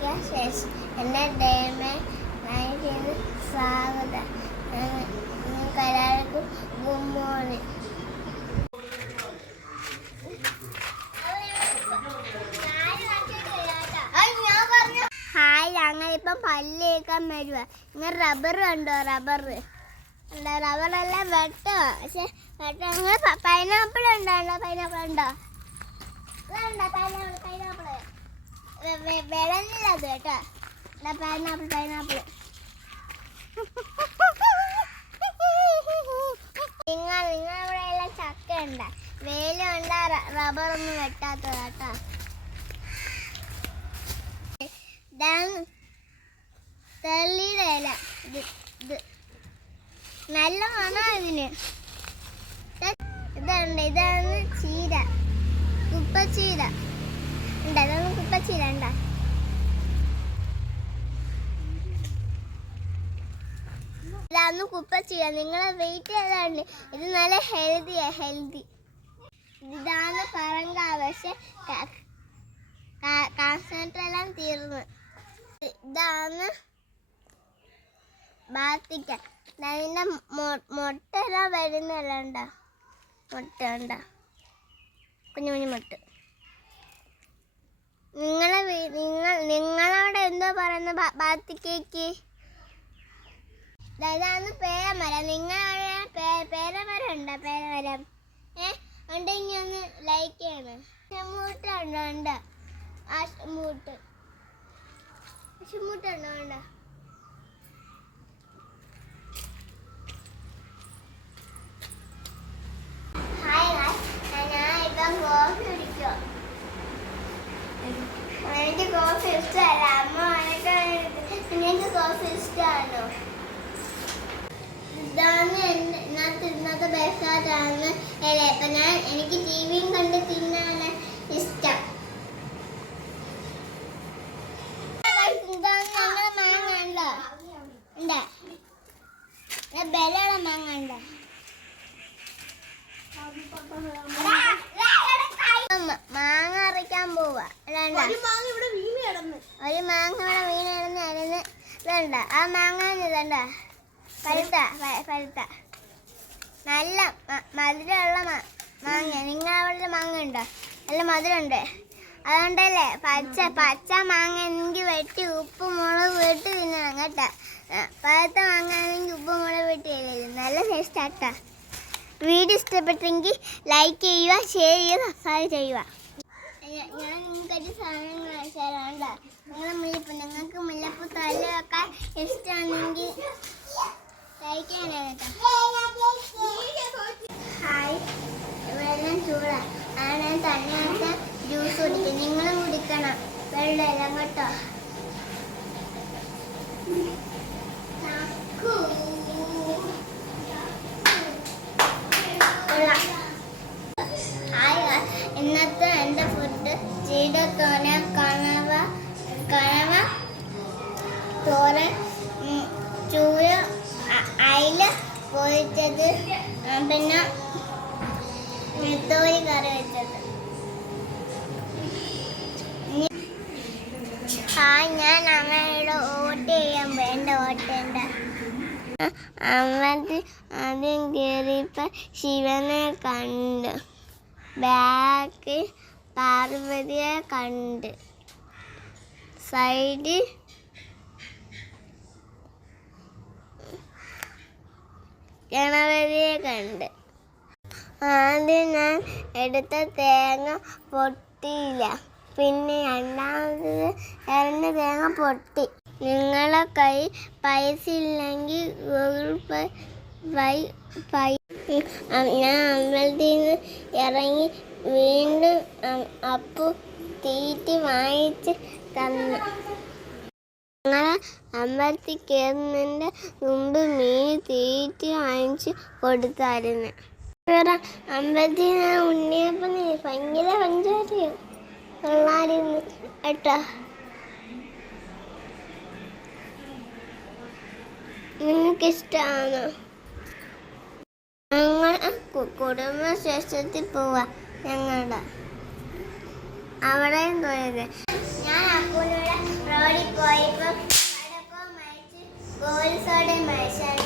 എല്ലാവർക്കും ശേഷം എൻ്റെ ഡേമേ നയിക്കുന്ന സ്വാഗതം. നിങ്ങൾക്ക് എല്ലാവർക്കും ഗുഡ് മോർണിംഗ്. ഹായ്, ഞങ്ങളിപ്പം പല്ല് കേൾക്കാൻ വരുക. നിങ്ങൾ റബ്ബർ കണ്ടോ? റബ്ബറെല്ലാം വെട്ടോ. പക്ഷെ വെട്ടോ നിങ്ങൾ പൈനാപ്പിൾ ഉണ്ടോ? പൈനാപ്പിൾ ഉണ്ടോ? പൈനാപ്പിൾ വിളഞ്ഞില്ല അത് കേട്ടോ. പൈനാപ്പിൾ നിങ്ങളിവിടെ എല്ലാം ചക്ക ഉണ്ട്, വെയിലുണ്ട്, റബ്ബറൊന്നും വെട്ടാത്തത് കേട്ടോ. തെള്ളിയുടെ ഇല ഇത് നല്ല മണം ഇതിന്. ഇതാണ് ചീര, കുപ്പച്ചീര ഉണ്ട്. അതാണ് കുപ്പച്ചീര ഉണ്ടോ? ഇതാണ് കുപ്പച്ചീര. നിങ്ങളെ വെയിറ്റ് ചെയ്താണ്ട് ഇത് നല്ല ഹെൽത്തി. ഇതാണ് പറങ്കാവ്. പക്ഷെ കാൺസെൻട്രേറ്റ് എല്ലാം തീർന്നു. ഇതാണ് ബാത്തിക്ക. അതിൻ്റെ മുട്ട എല്ലാം വരുന്നല്ല ഉണ്ടോ? മുട്ട ഉണ്ടോ? കുഞ്ഞു മുട്ട. നിങ്ങളവിടെ എന്തോ പറയുന്ന ബാത്തിക്കയ്ക്ക്? ഇതാണ് പേരമരം. നിങ്ങളവിടെ പേരമരം ഉണ്ടോ? പേരമരം ഉണ്ടെങ്കിൽ ഒന്ന് ലൈക്ക് ചെയ്യണം. മൂട്ട ഉണ്ടോ? ഉണ്ട്. മൂട്ട് ഉണ്ടോ? ഉണ്ട്. കോഫി കുടിക്കോ? എനിക്ക് കോഫി ഇഷ്ടമല്ല. അമ്മ നിങ്ങൾക്ക് കോഫി ഇഷ്ടമാണോ? ഇതാണ് ഇന്നത്തെ ബ്രേക്ക്ഫാസ്റ്റാണ്. അപ്പം എനിക്ക് ടി വിയും കണ്ട് തിന്നാണ് ഇഷ്ടം. ഇതാണ് ഞങ്ങളുടെ മാങ്ങ ഉണ്ടോ? ഉണ്ട്. ബലമുള്ള മാങ്ങ ഉണ്ടോ? മാങ്ങ അരയ്ക്കാൻ പോവാ. ഒരു മാങ്ങ ഇവിടെ വീണ് കിടന്ന് ഇതണ്ട. ആ മാങ്ങ ഇതണ്ട, പഴുത്ത നല്ല മധുരമുള്ള മാങ്ങ. നിങ്ങളവിടെ മാങ്ങ ഉണ്ടോ? നല്ല മധുരമുണ്ട്. അതുകൊണ്ടല്ലേ പച്ച മാങ്ങ എനിക്ക് വെട്ടി ഉപ്പ് മുളക് വെട്ടി തിന്നണം കേട്ടോ. പഴുത്ത മാങ്ങ ആണെങ്കിൽ ഉപ്പ് മുളക് വെട്ടി നല്ല ടേസ്റ്റാട്ടാ. വീഡിയോ ഇഷ്ടപ്പെട്ടെങ്കിൽ ലൈക്ക് ചെയ്യുക, ഷെയർ ചെയ്യുക, സബ്സ്ക്രൈബ് ചെയ്യുക. ഞാൻ നിങ്ങൾക്കൊരു സാധനം കാണിച്ചാലുണ്ട്. നിങ്ങൾക്ക് മുല്ലപ്പൂ തല വെക്കാൻ ഇഷ്ടമാണെങ്കിൽ ലൈക്ക് ചെയ്യണം കേട്ടോ. ഹായ്, വെള്ളം ചൂടാ. ഞാൻ തന്നെയാത്ത ജ്യൂസ് കുടിക്കും. നിങ്ങളും കുടിക്കണം. വെള്ളം എല്ലാം കേട്ടോ. ഇന്നത്തെ എൻ്റെ ഫുഡ് ചീടത്തോന, കണവ തോരൻ, ചൂര, അയില പൊരിച്ചത്, പിന്നെ നെത്തോലി കറി വെച്ചത്. ഞാൻ അമ്മയോട് വോട്ട് ചെയ്യാൻ പോയി. എൻ്റെ വോട്ടുണ്ട്. അമ്മ ആദ്യം കയറിയപ്പോൾ ശിവനെ കണ്ട്, ബാക്ക് പാർവതിയെ കണ്ട്, സൈഡിൽ ഗണപതിയെ കണ്ട്. ആദ്യം ഞാൻ എടുത്ത തേങ്ങ പൊട്ടിയില്ല. പിന്നെ രണ്ടാമത് തേങ്ങ പൊട്ടി. നിങ്ങളെ കൈ പൈസ ഇല്ലെങ്കിൽ ഗൂഗിൾ പേ ഞാൻ അമ്പലത്തിൽ നിന്ന് ഇറങ്ങി വീണ്ടും അപ്പു തീറ്റി വാങ്ങിച്ച് തന്നു. ഞങ്ങളെ അമ്പലത്തിൽ കയറുന്നതിൻ്റെ മുമ്പ് മീൻ തീറ്റി വാങ്ങിച്ച് കൊടുത്തായിരുന്നു. അമ്പലത്തിൽ നിന്ന് ഉണ്ണിയപ്പം ഭയങ്കര പഞ്ചാരിയും കൊള്ളായിരുന്നു കേട്ടോ. നിങ്ങൾക്കിഷ്ടമാണോ? ഞങ്ങൾ കുടുംബശേഷത്തിൽ പോവാ. ഞങ്ങളുടെ അവിടെയും പോയത്. ഞാൻ അപ്പൂനോട് റോഡിൽ മനുഷ്യൻ